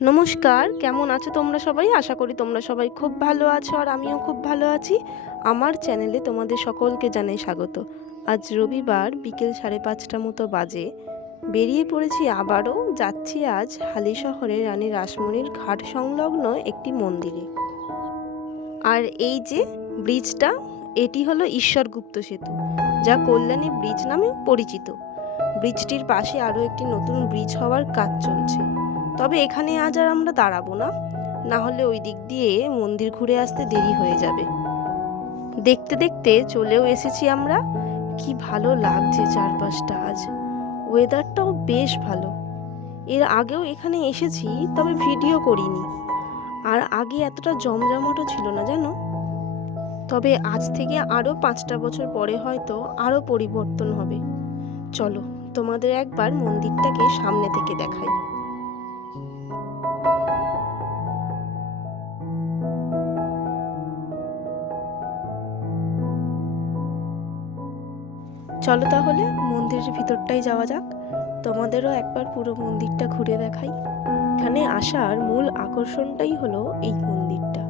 নমস্কার, কেমন আছো তোমরা সবাই? আশা করি তোমরা সবাই খুব ভালো আছো আর আমিও খুব ভালো আছি। আমার চ্যানেলে তোমাদের সকলকে জানাই স্বাগত। আজ রবিবার বিকেল 5:30 মতো বাজে। বেরিয়ে পড়েছি আবারও, যাচ্ছি আজ হালিশহরে রানী রাসমণির ঘাট সংলগ্ন একটি মন্দিরে। আর এই যে ব্রিজটা, এটি হলো ঈশ্বরগুপ্ত সেতু, যা কল্যাণী ব্রিজ নামে পরিচিত। ব্রিজটির পাশে আরও একটি নতুন ব্রিজ হওয়ার কাজ চলছে। তবে এখানে আজ আর আমরা দাঁড়াবো না, না হলে ওই দিক দিয়ে মন্দির ঘুরে আসতে দেরি হয়ে যাবে। দেখতে দেখতে চলেও এসেছি আমরা। কি ভালো লাগছে চারপাশটা আজ, ওয়েদারটাও বেশ ভালো। এর আগেও এখানে এসেছি, তবে ভিডিও করিনি। আর আগে এতটা জমজমাটও ছিল না জানো। তবে আজ থেকে আরও 5টা বছর পরে হয়তো আরও পরিবর্তন হবে। চলো তোমাদের একবার মন্দিরটাকে সামনে থেকে দেখাই। চলো তাহলে মন্দিরের ভিতরটাই যাওয়া যাক, তোমাদেরও একবার পুরো মন্দিরটা ঘুরে দেখাই। এখানে আসার মূল আকর্ষণটাই হলো এই মন্দিরটা।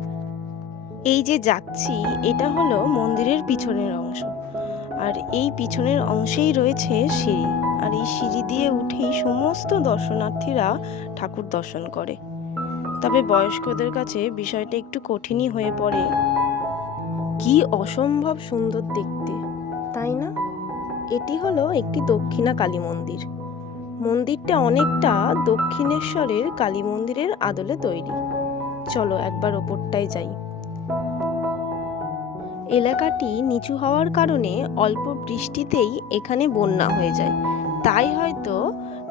এই যে যাচ্ছি, এটা হলো মন্দিরের পিছনের অংশ। আর এই পিছনের অংশেই রয়েছে সিঁড়ি, আর এই সিঁড়ি দিয়ে উঠেই সমস্ত দর্শনার্থীরা ঠাকুর দর্শন করে। তবে বয়স্কদের কাছে বিষয়টা একটু কঠিনই হয়ে পড়ে। কি অসম্ভব সুন্দর দেখতে, তাই না? এটি হলো একটি দক্ষিণা কালী মন্দির। মন্দিরটা অনেকটা দক্ষিণেশ্বরের কালী মন্দিরের আদলে তৈরি। চলো একবার ওপরটায় যাই। এলাকাটি নিচু হওয়ার কারণে অল্প বৃষ্টিতেই এখানে বন্যা হয়ে যায়, তাই হয়তো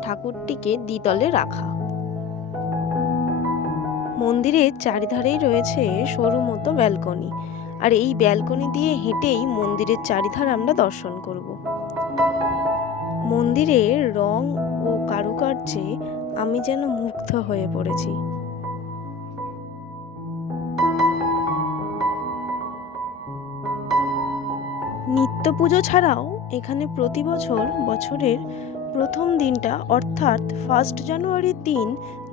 ঠাকুরটিকে দ্বিতলে রাখা। মন্দিরের চারিধারেই রয়েছে সরু মতো ব্যালকনি, আর এই ব্যালকনি দিয়ে হেঁটেই মন্দিরের চারিধার আমরা দর্শন করব। মন্দিরের রং ও কারুকার্যে আমি যেন মুগ্ধ হয়ে পড়েছি। নিত্য পুজো ছাড়াও এখানে প্রতি বছর বছরের প্রথম দিনটা অর্থাৎ 1 জানুয়ারির দিন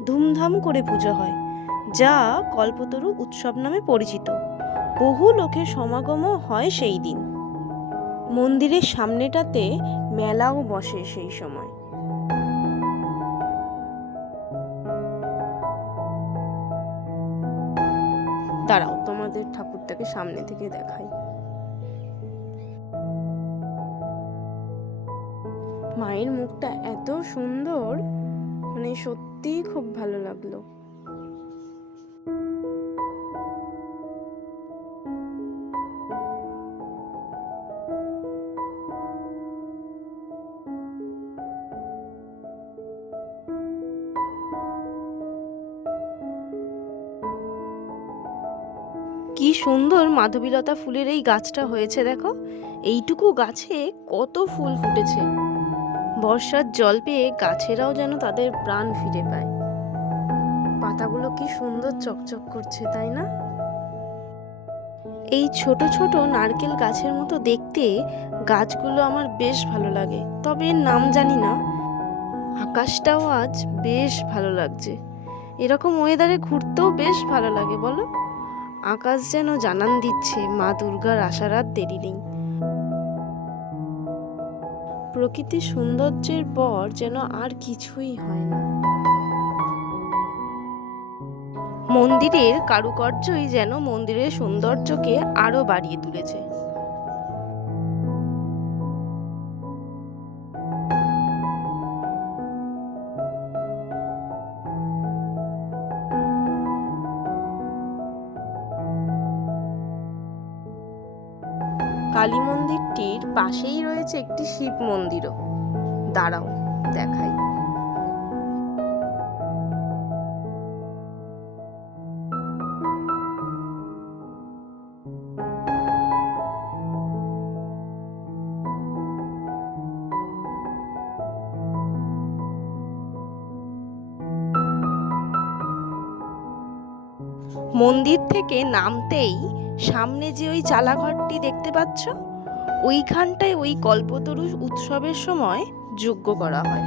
ধুমধাম করে পুজো হয়, যা কল্পতরু উৎসব নামে পরিচিত। বহু লোকের সমাগমও হয় সেই দিন। মন্দিরের সামনেটাতে মেলাও বসে সেই সময়। দাঁড়াও তোমাদের ঠাকুরটাকে সামনে থেকে দেখাই। মায়ের মুখটা এত সুন্দর, মানে সত্যিই খুব ভালো লাগলো। কি সুন্দর মাধবীলতা ফুলের এই গাছটা হয়েছে দেখো। এইটুকু গাছে কত ফুল ফুটেছে। বর্ষার জল পেয়ে গাছেরাও যেন তাদের প্রাণ ফিরে পায়। পাতাগুলো কি সুন্দর চকচক করছে, তাই না? এই ছোট ছোট নারকেল গাছের মতো দেখতে গাছগুলো আমার বেশ ভালো লাগে, তবে এর নাম জানি না। আকাশটাও আজ বেশ ভালো লাগছে। এরকম ওয়েদারে ঘুরতেও বেশ ভালো লাগে বলো। আকাশ যেন জানান দিচ্ছে মা দুর্গার আসার আর দেরি নেই। প্রকৃতির সৌন্দর্যের পর যেন আর কিছুই হয় না। মন্দিরের কারুকার্যই যেন মন্দিরের সৌন্দর্যকে আরো বাড়িয়ে তুলেছে। কালী মন্দিরটির পাশেই রয়েছে একটি শিব মন্দিরও। দাঁড়াও দেখাই। মন্দির থেকে নামতেই সামনে যে ওই চালাঘরটি দেখতে পাচ্ছ, ওইখানটায় ওই কল্পতরু উৎসবের সময় যজ্ঞ করা হয়।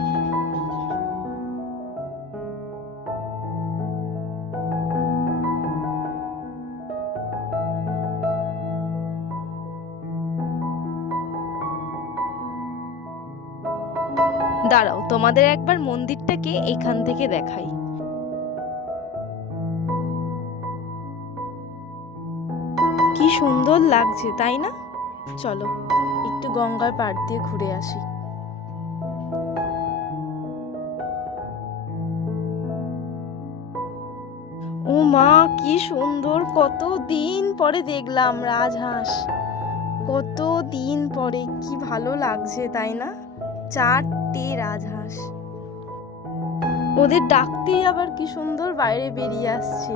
দাঁড়াও, তোমাদের একবার মন্দিরটাকে এখান থেকে দেখাই। কি সুন্দর লাগছে, তাই না? চলো একটু গঙ্গার পাড় দিয়ে ঘুরে আসি। ও মা, কি সুন্দর! কতদিন পরে দেখলাম রাজহাঁস, কতদিন পরে। কি ভালো লাগছে, তাই না? 4টে রাজহাঁস, ওদের ডাকতেই আবার কি সুন্দর বাইরে বেরিয়ে আসছে।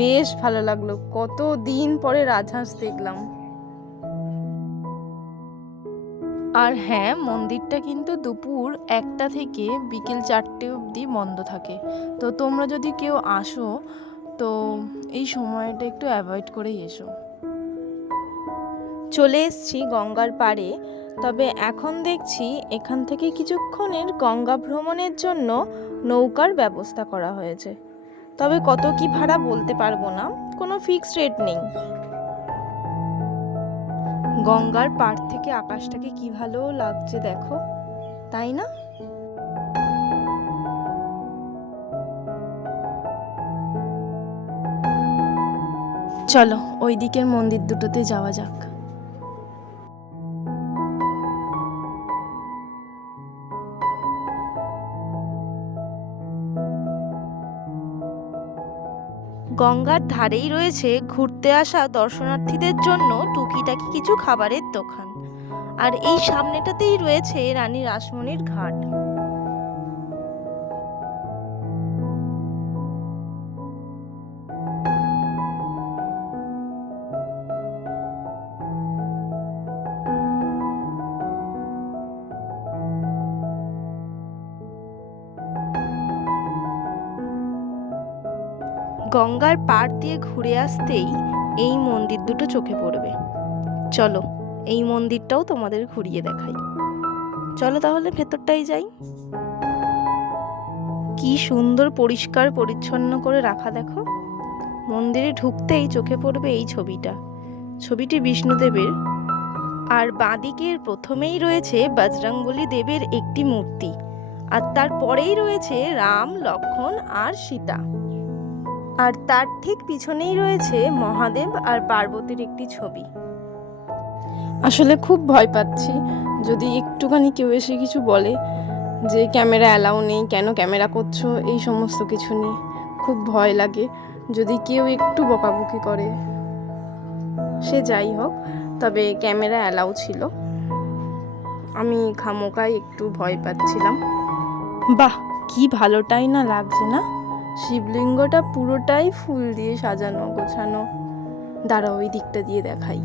বেশ ভালো লাগলো, কতদিন পরে রাজহাঁস দেখলাম। আর হ্যাঁ, মন্দিরটা কিন্তু দুপুর 1টা থেকে বিকেল 4টে অবধি বন্ধ থাকে। তো তোমরা যদি কেউ আসো তো এই সময়টা একটু অ্যাভয়েড করেই এসো। চলে এসছি গঙ্গার পাড়ে। তবে এখন দেখছি এখান থেকে কিছুক্ষণের গঙ্গা ভ্রমণের জন্য নৌকার ব্যবস্থা করা হয়েছে। তবে কত কি ভাড়া বলতে পারবো না, কোনো ফিক্সড রেট নেই। গঙ্গার পাড় থেকে আকাশটাকে কি ভালো লাগছে দেখো, তাই না? চলো ওই দিকের মন্দির দুটোতে যাওয়া যাক। গঙ্গার ধারেই রয়েছে ঘুরতে আসা দর্শনার্থীদের জন্য টুকিটাকি কিছু খাবারের দোকান। আর এই সামনেটাতেই রয়েছে রানী রাসমণির ঘাট। গঙ্গার পাড় দিয়ে ঘুরে আসতেই এই মন্দির দুটো চোখে পড়বে। চলো এই মন্দিরটাও তোমাদের ঘুরিয়ে দেখাই। চলো তাহলে ভেতরটাই যাই। কি সুন্দর পরিষ্কার পরিচ্ছন্ন করে রাখা দেখো। মন্দিরে ঢুকতেই চোখে পড়বে এই ছবিটা। ছবিটি বিষ্ণুদেবের। আর বাঁদিকের প্রথমেই রয়েছে বজরংবলী দেবের একটি মূর্তি, আর তারপরেই রয়েছে রাম, লক্ষ্মণ আর সীতা। আর তার ঠিক পিছনেই রয়েছে মহাদেব আর পার্বতীর একটি ছবি। আসলে খুব ভয় পাচ্ছি, যদি একটুখানি কেউ এসে কিছু বলে যে ক্যামেরা অ্যালাউ নেই, কেন ক্যামেরা করছো, এই সমস্ত কিছু নিয়ে খুব ভয় লাগে। যদি কেউ একটু বকাবকি করে, সে যাই হোক, তবে ক্যামেরা অ্যালাউ ছিল। আমি খামোকাই একটু ভয় পাচ্ছিলাম। বাহ, কি ভালোটাই না লাগছে না? শিবলিঙ্গটা পুরোটাই ফুল দিয়ে সাজানো গোছানো। দাঁড়া ওই দিকটা দিয়ে দেখাই।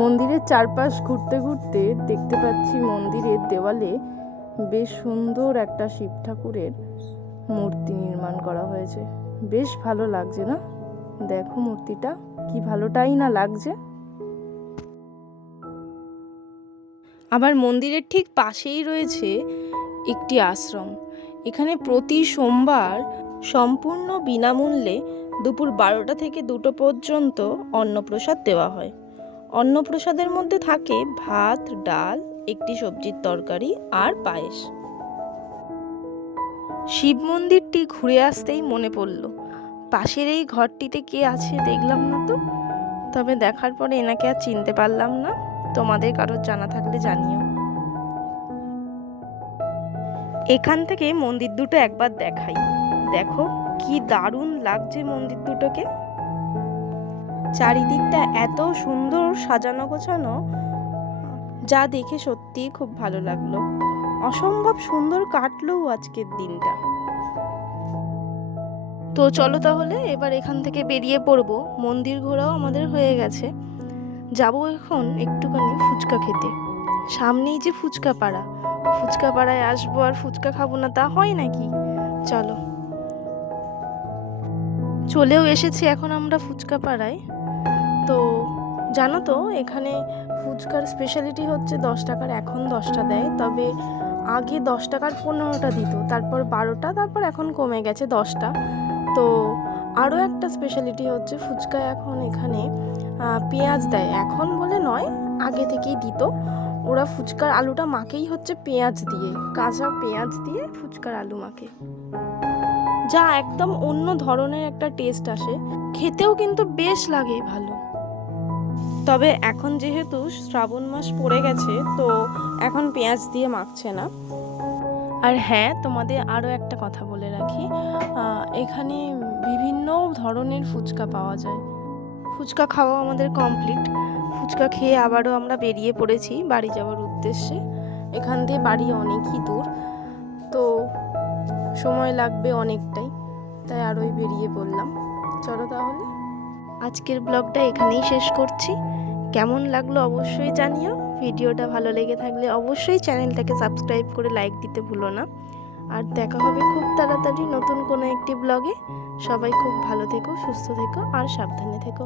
মন্দিরের চারপাশ ঘুরতে ঘুরতে দেখতে পাচ্ছি মন্দিরের দেওয়ালে বেশ সুন্দর একটা শিব ঠাকুরের মূর্তি নির্মাণ করা হয়েছে। বেশ ভালো লাগছে না? দেখো মূর্তিটা কি ভালোটাই না লাগছে। আবার মন্দিরের ঠিক পাশেই রয়েছে একটি আশ্রম। এখানে প্রতি সোমবার সম্পূর্ণ বিনামূল্যে দুপুর 12টা থেকে 2টো পর্যন্ত অন্নপ্রসাদ দেওয়া হয়। অন্নপ্রসাদের মধ্যে থাকে ভাত, ডাল, একটি সবজির তরকারি আর পায়েস। শিব মন্দিরটি ঘুরে আসতেই মনে পড়ল, পাশের এই ঘরটিতে কে আছে দেখলাম না তো। তবে দেখার পরে এনাকে আর চিনতে পারলাম না। তোমাদের কারোর জানা থাকলে জানিও। এখান থেকে মন্দির দুটো একবার দেখাই। দেখো কি দারুণ লাগছে মন্দির দুটোকে। চারিদিকটা এত সুন্দর সাজানো গোছানো, যা দেখে সত্যিই খুব ভালো লাগলো। অসম্ভব সুন্দর কাটলো আজকের দিনটা। তো চলো তাহলে এবার এখান থেকে বেরিয়ে পড়বো। মন্দির ঘোরাও আমাদের হয়ে গেছে। যাব এখন একটুখানি ফুচকা খেতে। সামনেই যে ফুচকা পাড়া, ফুচকা পাড়ায় আসবো আর ফুচকা খাবো না তা হয় নাকি? চলো চলেও এসেছি এখন আমরা ফুচকা পাড়ায়। তো জানো তো এখানে ফুচকার স্পেশালিটি হচ্ছে 10 টাকার, এখন 10টা দেয়, তবে আগে 10 টাকার 15টা দিত, তারপর 12টা, তারপর এখন কমে গেছে 10টা। তো আরও একটা স্পেশালিটি হচ্ছে ফুচকা এখন এখানে পেঁয়াজ দেয়, এখন বলে নয়, আগে থেকেই দিত। ওরা ফুচকার আলুটা মাখেই হচ্ছে পেঁয়াজ দিয়ে, কাঁচা পেঁয়াজ দিয়ে ফুচকার আলু মাখে, যা একদম অন্য ধরনের একটা টেস্ট আসে, খেতেও কিন্তু বেশ লাগে ভালো। তবে এখন যেহেতু শ্রাবণ মাস পড়ে গেছে, তো এখন পেঁয়াজ দিয়ে মাখছে না। আর হ্যাঁ, তোমাদের আরও একটা কথা বলে রাখি, এখানে বিভিন্ন ধরনের ফুচকা পাওয়া যায়। ফুচকা খাওয়া আমাদের কমপ্লিট, ফুচকা খেয়ে আবারও আমরা বেরিয়ে পড়েছি বাড়ি যাওয়ার উদ্দেশ্যে। এখান দিয়ে বাড়ি অনেকই দূর, তো সময় লাগবে অনেকটাই, তাই আরোই বেরিয়ে পড়লাম। চলো তাহলে আজকের ব্লগটা এখানেই শেষ করছি। কেমন লাগলো অবশ্যই জানিও। ভিডিওটা ভালো লেগে থাকলে অবশ্যই চ্যানেলটাকে সাবস্ক্রাইব করে লাইক দিতে ভুলো না। আর দেখা হবে খুব তাড়াতাড়ি নতুন কোনো একটি ব্লগে। সবাই খুব ভালো থেকো, সুস্থ থেকো আর সাবধানে থেকো।